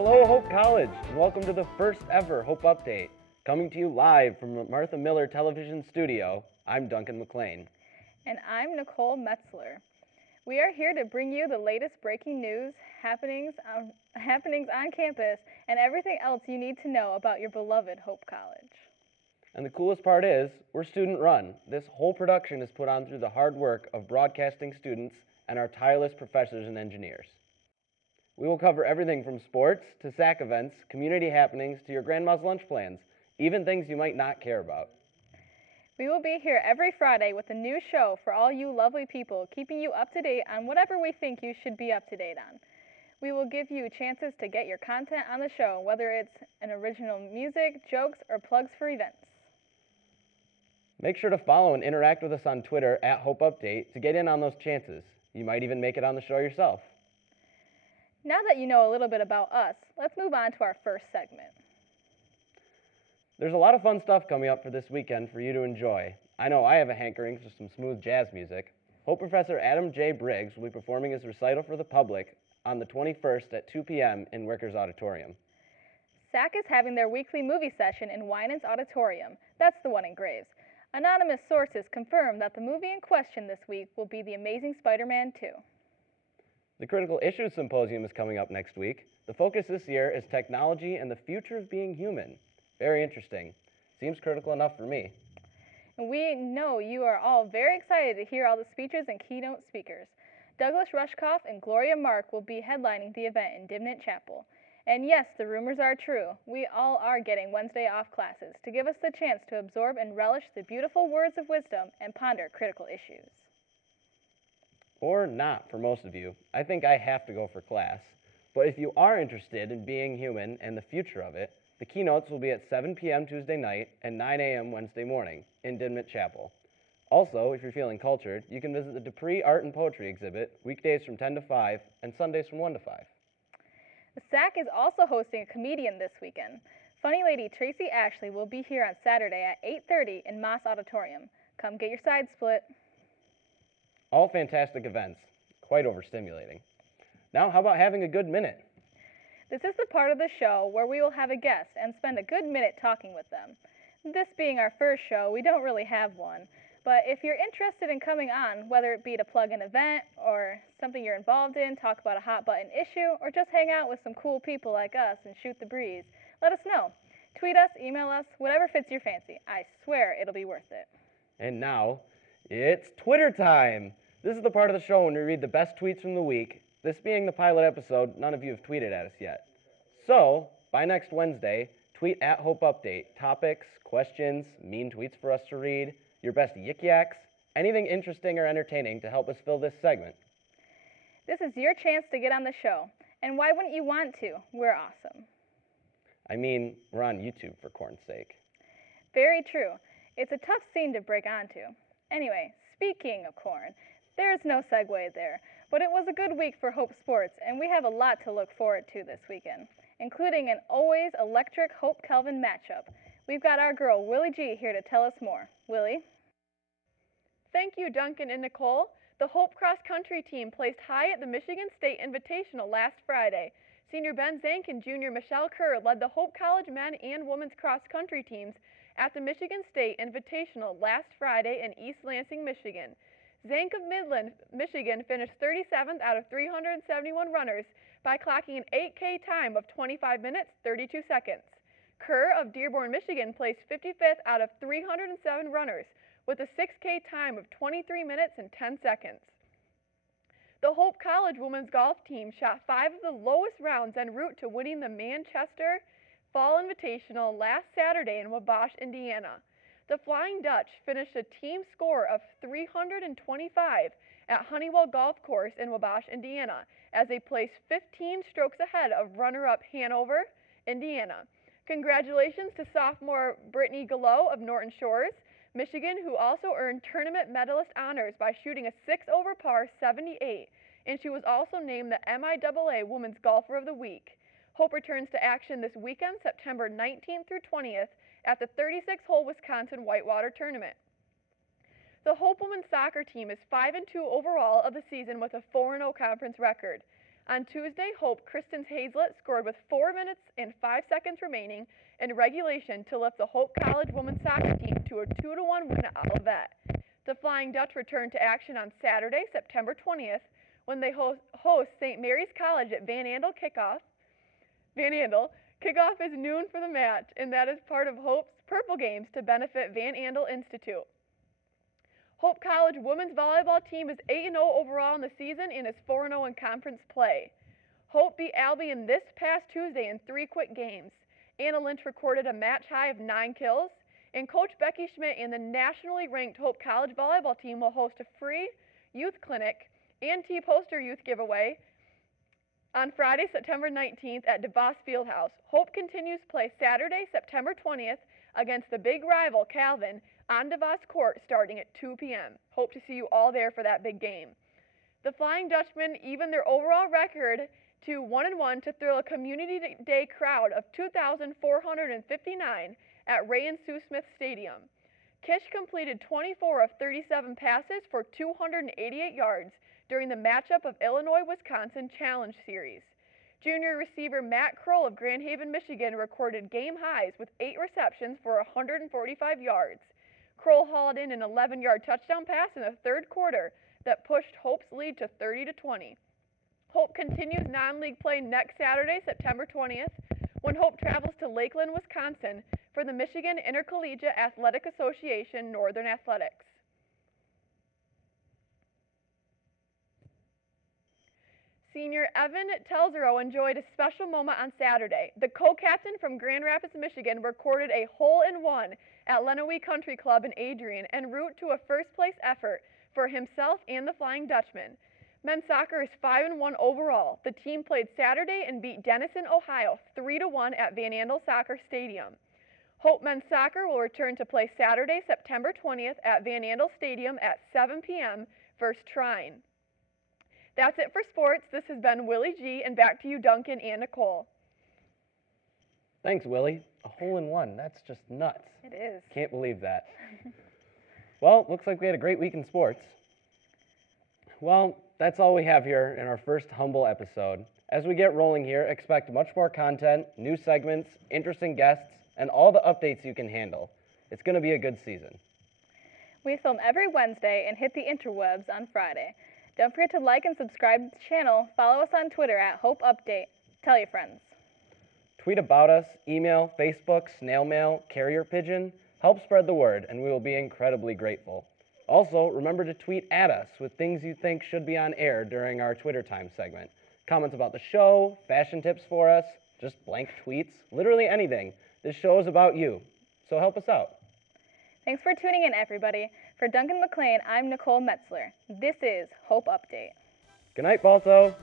Hello, Hope College, and welcome to the first ever Hope Update. Coming to you live from the Martha Miller Television Studio, I'm Duncan McLean. And I'm Nicole Metzler. We are here to bring you the latest breaking news, happenings on campus, and everything else you need to know about your beloved Hope College. And the coolest part is, we're student run. This whole production is put on through the hard work of broadcasting students and our tireless professors and engineers. We will cover everything from sports to SAC events, community happenings, to your grandma's lunch plans, even things you might not care about. We will be here every Friday with a new show for all you lovely people, keeping you up to date on whatever we think you should be up to date on. We will give you chances to get your content on the show, whether it's an original music, jokes, or plugs for events. Make sure to follow and interact with us on Twitter at Hope Update to get in on those chances. You might even make it on the show yourself. Now that you know a little bit about us, let's move on to our first segment. There's a lot of fun stuff coming up for this weekend for you to enjoy. I know I have a hankering for some smooth jazz music. Hope Professor Adam J. Briggs will be performing his recital for the public on the 21st at 2 p.m. in Wickers Auditorium. SAC is having their weekly movie session in Winans Auditorium. That's the one in Graves. Anonymous sources confirm that the movie in question this week will be The Amazing Spider-Man 2. The Critical Issues Symposium is coming up next week. The focus this year is technology and the future of being human. Very interesting. Seems critical enough for me. And we know you are all very excited to hear all the speeches and keynote speakers. Douglas Rushkoff and Gloria Mark will be headlining the event in Dimnett Chapel. And yes, the rumors are true. We all are getting Wednesday off classes to give us the chance to absorb and relish the beautiful words of wisdom and ponder critical issues. Or not for most of you. I think I have to go for class. But if you are interested in being human and the future of it, the keynotes will be at 7 p.m. Tuesday night and 9 a.m. Wednesday morning in Dimnett Chapel. Also, if you're feeling cultured, you can visit the Dupree Art and Poetry exhibit weekdays from 10 to 5 and Sundays from 1 to 5. The SAC is also hosting a comedian this weekend. Funny lady Tracy Ashley will be here on Saturday at 8:30 in Moss Auditorium. Come get your side split. All fantastic events. Quite overstimulating. Now, how about having a good minute? This is the part of the show where we will have a guest and spend a good minute talking with them. This being our first show, we don't really have one. But if you're interested in coming on, whether it be to plug an event or something you're involved in, talk about a hot button issue, or just hang out with some cool people like us and shoot the breeze, let us know. Tweet us, email us, whatever fits your fancy. I swear it'll be worth it. And now, it's Twitter time! This is the part of the show when we read the best tweets from the week. This being the pilot episode, none of you have tweeted at us yet. So, by next Wednesday, tweet at Hope Update. Topics, questions, mean tweets for us to read, your best yik-yaks, anything interesting or entertaining to help us fill this segment. This is your chance to get on the show. And why wouldn't you want to? We're awesome. I mean, we're on YouTube for corn's sake. Very true. It's a tough scene to break onto. Anyway, speaking of corn, there's no segue there. But it was a good week for Hope Sports, and we have a lot to look forward to this weekend, including an always electric Hope Kelvin matchup. We've got our girl, Willie G, here to tell us more. Willie? Thank you, Duncan and Nicole. The Hope Cross Country team placed high at the Michigan State Invitational last Friday. Senior Ben Zank and junior Michelle Kerr led the Hope College men and women's cross country teams at the Michigan State Invitational last Friday in East Lansing, Michigan. Zank of Midland, Michigan finished 37th out of 371 runners by clocking an 8K time of 25 minutes, 32 seconds. Kerr of Dearborn, Michigan placed 55th out of 307 runners with a 6K time of 23 minutes and 10 seconds. The Hope College women's golf team shot 5 of the lowest rounds en route to winning the Manchester Fall Invitational last Saturday in Wabash, Indiana. The Flying Dutch finished a team score of 325 at Honeywell Golf Course in Wabash, Indiana, as they placed 15 strokes ahead of runner-up Hanover, Indiana. Congratulations to sophomore Brittany Gallo of Norton Shores, Michigan, who also earned tournament medalist honors by shooting a 6 over par 78, and she was also named the MIAA Women's Golfer of the Week. Hope returns to action this weekend, September 19th through 20th, at the 36-hole Wisconsin Whitewater Tournament. The Hope women's soccer team is 5-2 overall of the season with a 4-0 conference record. On Tuesday, Hope Kristen Hazlett scored with 4 minutes and 5 seconds remaining in regulation to lift the Hope College women's soccer team to a 2-1 win at Olivet. The Flying Dutch returned to action on Saturday, September 20th, when they host St. Mary's College at Van Andel kickoff. Kickoff is noon for the match, and that is part of Hope's Purple Games to benefit Van Andel Institute. Hope College women's volleyball team is 8-0 overall in the season and is 4-0 in conference play. Hope beat Albion this past Tuesday in 3 quick games. Anna Lynch recorded a match high of 9 kills, and Coach Becky Schmidt and the nationally ranked Hope College volleyball team will host a free youth clinic and T-poster youth giveaway on Friday, September 19th at DeVos Fieldhouse. Hope continues play Saturday, September 20th against the big rival Calvin on DeVos Court starting at 2 p.m. Hope to see you all there for that big game. The Flying Dutchmen even their overall record to 1-1 to thrill a Community Day crowd of 2,459 at Ray and Sue Smith Stadium. Kish completed 24 of 37 passes for 288 yards during the matchup of Illinois-Wisconsin Challenge Series. Junior receiver Matt Kroll of Grand Haven, Michigan recorded game highs with 8 receptions for 145 yards. Kroll hauled in an 11-yard touchdown pass in the third quarter that pushed Hope's lead to 30-20. Hope continues non-league play next Saturday, September 20th, when Hope travels to Lakeland, Wisconsin for the Michigan Intercollegiate Athletic Association Northern Athletics. Senior Evan Telzero enjoyed a special moment on Saturday. The co-captain from Grand Rapids, Michigan recorded a hole-in-one at Lenawee Country Club in Adrian en route to a first-place effort for himself and the Flying Dutchman. Men's soccer is 5-1 overall. The team played Saturday and beat Denison, Ohio 3-1 at Van Andel Soccer Stadium. Hope men's soccer will return to play Saturday, September 20th at Van Andel Stadium at 7 p.m. versus Trine. That's it for sports. This has been Willie G, and back to you, Duncan and Nicole. Thanks, Willie. A hole-in-one. That's just nuts. It is. Can't believe that. Well, looks like we had a great week in sports. Well, that's all we have here in our first humble episode. As we get rolling here, expect much more content, new segments, interesting guests, and all the updates you can handle. It's going to be a good season. We film every Wednesday and hit the interwebs on Friday. Don't forget to like and subscribe to the channel. Follow us on Twitter at Hope Update. Tell your friends. Tweet about us, email, Facebook, snail mail, carrier pigeon. Help spread the word, and we will be incredibly grateful. Also, remember to tweet at us with things you think should be on air during our Twitter Time segment. Comments about the show, fashion tips for us, just blank tweets, literally anything. This show is about you, so help us out. Thanks for tuning in, everybody. For Duncan McLean, I'm Nicole Metzler. This is Hope Update. Good night, Balto.